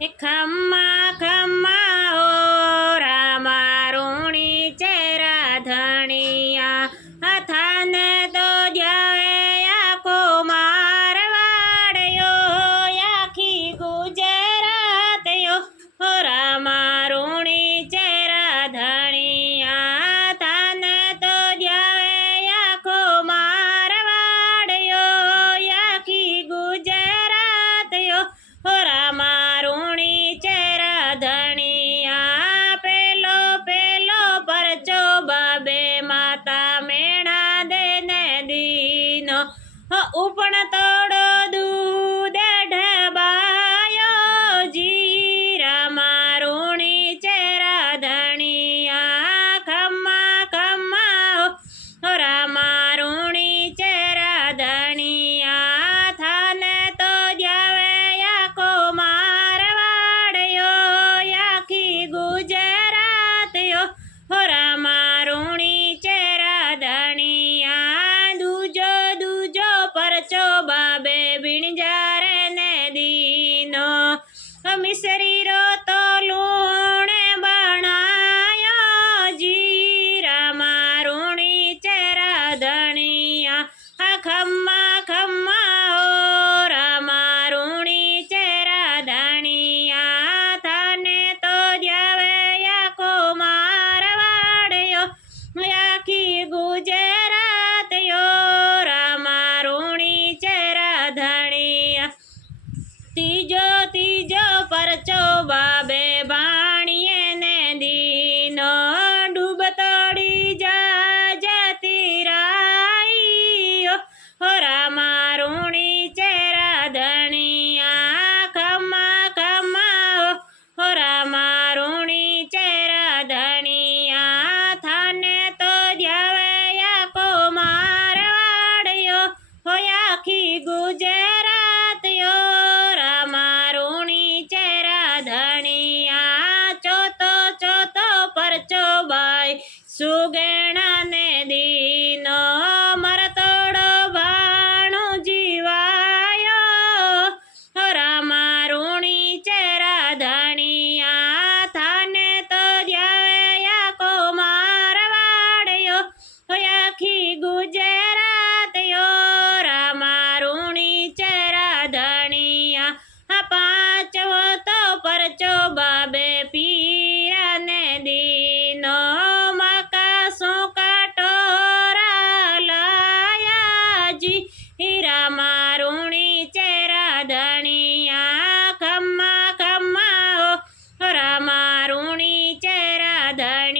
ખમ્મા ખમ્મા ઓ રામા રૂણી ચેરા ધણિયા થાને તો જાવે આખો મારવાડ્યો આખી ગુજરાતયો રામા રૂણી ચેરા ધણિયા થાને તો જાવે આખો મારવાડ્યો આખી ગુજરાતયો રામા ઉપણ તોડો દૂધ ઢબાયો જી રામા રૂણી ચેરા ધણિયા ખમ્મા ખમ્મા રામા રૂણી ચેરા ધણિયા થાને તો જાવે આખો મારવાડ્યો આખી ગુજરાતયો રામા રૂણી ચેરા ધણિયા દૂજો પરચો બાબે બીણજારે ને દીનો મિસરી રો તો લૂણે બનાયો જી રામા રૂણી ચેરા ધણિયા ખમ્મા ખમ્મા ઓ રામા રૂણી ચેરા ધણિયા થાને તો જાવે આખો મારવાડ્યો આખી ગુજરાતયો ત્રીજો પરચો બાબે બાણીએ ને દીનો ડૂબ તોડી જતી રાઈ રામા રૂણી ચેરા ધણિયા ખમ્મા ખમ્મા રામા રૂણી ચેરા ધણિયા થાને તો જાવે આખો મારવાડ્યો આખી ગુજરાતયો પરચો બાઈ સુગેણા ને દીનો મરતોડો ભાણું જીવાયો રામા રૂણી ચેરા ધણિયા થાને તો જાવે આખો મારવાડ્યો આખી ગુજરાતયો રામા રૂણી ચેરા ધણિયા પાંચવો તો પરચો બાબે પીરા ને દીનો મકા સોકાટોરા લાયા જી રામા રૂણી ચેરા ધણિયા ખમ્મા ખમ્મા રામા રૂણી ચેરા ધણિયા